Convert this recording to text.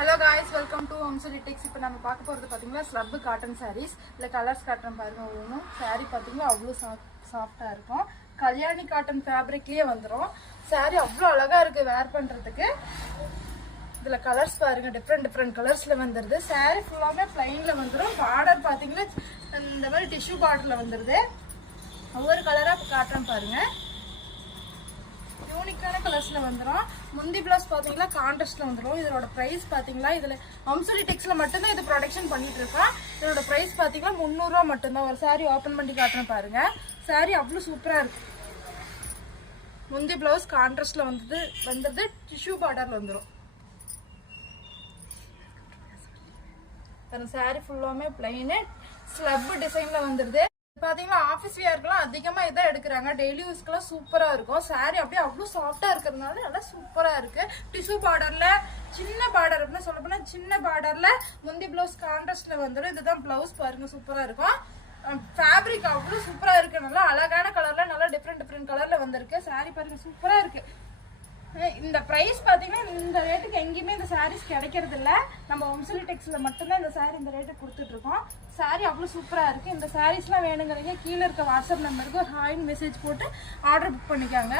Hello guys, welcome to Homesoli Tex. இப்போ நம்ம பார்க்க போறது பாத்தீங்கன்னா ஸ்லப் காட்டன் sarees. இல்ல கலர்ஸ் காட்டன் பாருங்க ஒவ்வொன்றும். saree பாத்தீங்கன்னா அவ்வளோ சாஃப்ட்டா இருக்கும். கல்யாணி காட்டன் ஃபேப்ரிக்லயே வந்துரும். saree அவ்வளோ அழகா இருக்கு வேர் பண்றதுக்கு. இதுல கலர்ஸ் பாருங்க டிஃபரெண்ட் கலர்ஸ்ல வந்துருது. saree ஃபுல்லாமே plainல வந்துரும். பார்டர் பாத்தீங்கன்னா இந்த மாதிரி டிஷ்யூ பார்டர்ல வந்துருது. ஒவ்வொரு கலரா காட்டுறேன் பாருங்க. யூனிக்கான கலர்ஸ்ல வந்துரும். முந்தி பிளவுஸ் பாத்தீங்கன்னா கான்ட்ராஸ்ட்ல வந்துரும். இதோட பிரைஸ் பாத்தீங்கன்னா இதுல ஹம்சோலி டெக்ஸ்ல மட்டும் தான் இது ப்ரொடக்ஷன் பண்ணிட்டு இருக்கோம். இதோட பிரைஸ் பாத்தீங்கன்னா 300 ரூபாய் மட்டும் தான். ஒரு saree ஓபன் பண்ணி காட்டுறேன் பாருங்க. saree அவ்வளவு சூப்பரா இருக்கு. முந்தி பிளவுஸ் கான்ட்ராஸ்ட்ல வந்தது டிஷ்யூ பார்டர்ல வந்துரும். saree ஃபுல்லாமே பிளைன் ஸ்லப் டிசைன்ல வந்துருது. பாத்தீங்கன்னா ஆபீஸ் வியர்க்கெல்லாம் அதிகமா இதான் எடுக்கிறாங்க. டெய்லி யூஸ்க்கெல்லாம் சூப்பரா இருக்கும். saree அப்படியே அவ்வளவு சாஃப்டா இருக்கிறதுனால நல்லா சூப்பரா இருக்கு. டிஷ்யூ பார்டர்ல சின்ன பார்டர் அப்படின்னு சொல்ல போனா சின்ன பார்டர்ல முந்தி பிளவுஸ் கான்ட்ராஸ்ட்ல வந்துடும். இதுதான் பிளவுஸ் பாருங்க சூப்பரா இருக்கும். ஃபேப்ரிக் அவ்வளவு சூப்பரா இருக்கு. நல்லா அழகான கலர்ல நல்லா டிஃப்ரெண்ட் கலர்ல வந்திருக்கு. saree பாருங்க சூப்பரா இருக்கு. இந்த பிரைஸ் பாத்தீங்கன்னா இந்த ரேட்டுக்கு எங்கேயுமே இந்த சாரீஸ் கிடைக்கிறது இல்ல. நம்ம ஹம்சோலி டெக்ஸ்ல மட்டும்தான் இந்த சாரி இந்த ரேட்டுக்கு கொடுத்துட்டு இருக்கோம். சாரி அவ்வளவு சூப்பரா இருக்கு. இந்த சாரீஸ்லாம் வேணுங்கிறீங்க கீழே இருக்க வாட்ஸ்அப் நம்பருக்கு ஒரு ஹாய்னு மெசேஜ் போட்டு ஆர்டர் புக் பண்ணிக்காங்க.